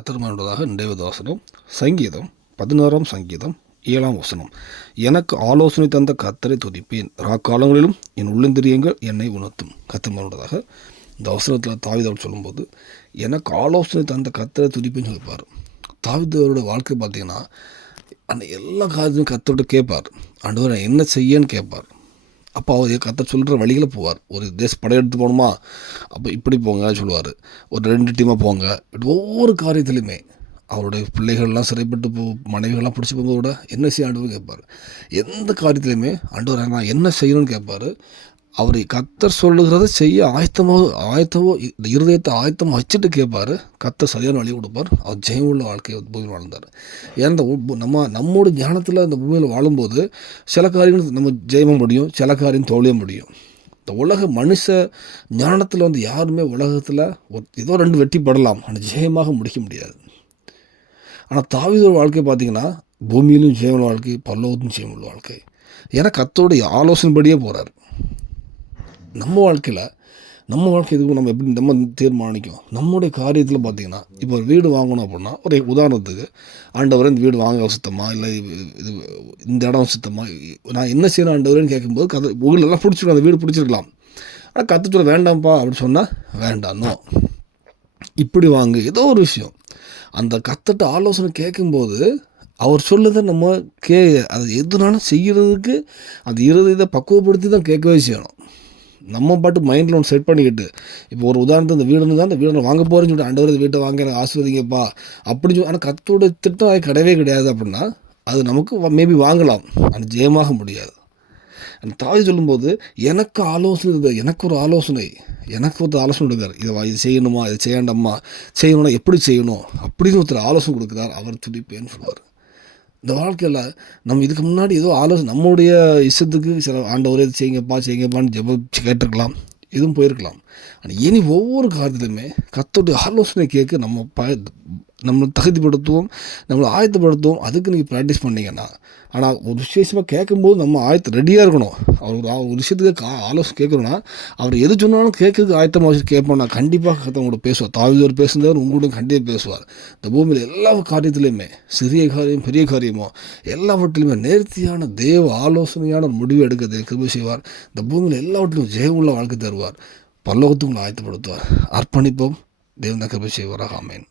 கர்த்தருமானதாக இன்றைய வசனம் சங்கீதம் 16 சங்கீதம் 7 எனக்கு ஆலோசனை தந்த கர்த்தரை துதிப்பேன், ராக்காலங்களிலும் என் உள்ளந்திரியங்கள் என்னை உணர்த்தும். கர்த்தருமானதாக இந்த அவசரத்தில் தாவீது சொல்லும்போது எனக்கு ஆலோசனை தந்த கர்த்தரை துதிப்பேன்னு சொல்லிப்பார். தாவீதோட வாழ்க்கை பார்த்தீங்கன்னா அந்த எல்லா காரியத்தையும் கர்த்தர்கிட்ட கேட்பார். ஆண்டவரே என்ன செய்யன்னு கேட்பார். அப்போ அவர் கர்த்தர் சொல்கிற வழியில் போவார். ஒரு படையெடுத்து போகணுமா, அப்போ இப்படி போங்க சொல்லுவார். ஒரு 2 டீமாக போங்க. ஒவ்வொரு காரியத்துலையுமே அவருடைய பிள்ளைகள்லாம் சிறைப்பட்டு மனைவிகள்லாம் பிடிச்சி போக கூட என்ன செய்ய ஆண்டவர் கேட்பார். எந்த காரியத்துலையுமே ஆண்டவர் நான் என்ன செய்யணும்னு கேட்பார். அவர் கர்த்தர் சொல்லுகிறத செய்ய ஆயத்தமோ இந்த இருதயத்தை ஆயத்தமாக வச்சுட்டு கேட்பார். கர்த்தர் சரியான வழி கொடுப்பார். அவர் ஜெயமுள்ள வாழ்க்கையை பூமியில் வாழ்ந்தார். ஏன்னா நம்மோட ஞானத்தில் இந்த பூமியில் வாழும்போது சில காரியங்கள் நம்ம ஜெயம முடியும், சில காரியம் தோழிய முடியும். இந்த உலக மனுஷ ஞானத்தில் யாருமே உலகத்தில் ஏதோ 2 வெற்றி படலாம், ஆனால் ஜெயமாக முடிக்க முடியாது. ஆனால் தாவீதோட வாழ்க்கை பார்த்திங்கன்னா பூமியிலும் ஜெயமுள்ள வாழ்க்கை, பரலோகத்திலும் ஜெயமுள்ள வாழ்க்கை. ஏன்னா கர்த்தருடைய ஆலோசனைப்படியே போகிறார். நம்ம வாழ்க்கை இதுக்கு நம்ம எப்படி நம்ம தீர்மானிக்கும். நம்முடைய காரியத்தில் பார்த்திங்கன்னா இப்போ ஒரு வீடு வாங்கணும் அப்படின்னா, ஒரு உதாரணத்துக்கு ஆண்டவரை இந்த வீடு வாங்க சுத்தமா இல்லை இது இந்த இடம் சுத்தமா, நான் என்ன செய்யணும் ஆண்டவரேன்னு கேட்கும்போது ஊரெல்லாம் பிடிச்சிருக்கும், அந்த வீடு பிடிச்சிருக்கலாம். ஆனால் கற்று சொல்ல வேண்டாம்ப்பா அப்படின்னு சொன்னால் வேண்டானோ, இப்படி வாங்க ஏதோ ஒரு விஷயம் அந்த கத்துட்டு ஆலோசனை கேட்கும்போது அவர் சொல்லுதை நம்ம அது எதுனாலும் செய்கிறதுக்கு அந்த இருதயத்தை பக்குவப்படுத்தி தான் கேட்கவே செய்யணும். நம்ம பாட்டு மைண்டில் ஒன்று செட் பண்ணிக்கிட்டு இப்போ ஒரு உதாரணத்தை இந்த வீடுன்னு தான் இந்த வீடு வாங்க போகிறேன்னு சொல்லிட்டு ஆண்டவர் இந்த வீட்டை வாங்க எனக்கு ஆசீர்வதிங்கப்பா அப்படின்னு சொல்லி, ஆனால் கர்த்தரோட திட்டம் அது கிடையாது அப்படின்னா அது நமக்கு மேபி வாங்கலாம், ஆனால் ஜெயமாக முடியாது. அந்த தாய் சொல்லும்போது எனக்கு ஒரு ஆலோசனை கொடுக்குறார். இது செய்யணுமா, இது செய்யண்டாமா, செய்யணும்னா எப்படி செய்யணும் அப்படின்னு ஒருத்தர் ஆலோசனை கொடுக்குறார். அவர் துடிப்பேன்னு சொல்லுவார். இந்த வாழ்க்கையில் நம்ம இதுக்கு முன்னாடி ஏதோ ஆலோசனை நம்மளுடைய இஷ்டத்துக்கு சில ஆண்டவரே இது செய்யுங்கப்பான்னு ஜெபிச்சு கேட்டிருக்கலாம், இதுவும் போயிருக்கலாம். ஆனால் இனி ஒவ்வொரு காரியத்துலையுமே கர்த்தருடைய ஆலோசனை கேட்க நம்மளை தகுதிப்படுத்துவோம், நம்மளை ஆயத்தப்படுத்துவோம். அதுக்கு நீங்கள் ப்ராக்டிஸ் பண்ணிங்கன்னா, ஆனால் ஒரு விசேஷமாக கேட்கும்போது நம்ம ரெடியாக இருக்கணும். அவர் ஒரு விஷயத்துக்கு ஆலோசனை கேட்கணும்னா அவர் எது சொன்னாலும் கேட்கறதுக்கு ஆயத்தமாக வச்சு கேட்போம். நான் கண்டிப்பாக கர்த்தர் பேசுவார். தாவீது பேசுனவர் உங்களோட கண்டிப்பாக பேசுவார். இந்த பூமியில் எல்லா காரியத்துலையுமே சிறிய காரியம் பெரிய காரியமோ எல்லாவற்றிலுமே நேர்த்தியான தேவ ஆலோசனையான முடிவு எடுக்க கிருபை செய்வார். இந்த பூமியில் எல்லாவற்றிலும் ஜெயமுள்ள வாழ்க்கை தருவார். பரலோகத்துக்கு ஆயத்தப்படுத்துவார். அர்ப்பணிப்போம். தேவன் கிருபை செய்வாராக. ஆமென்.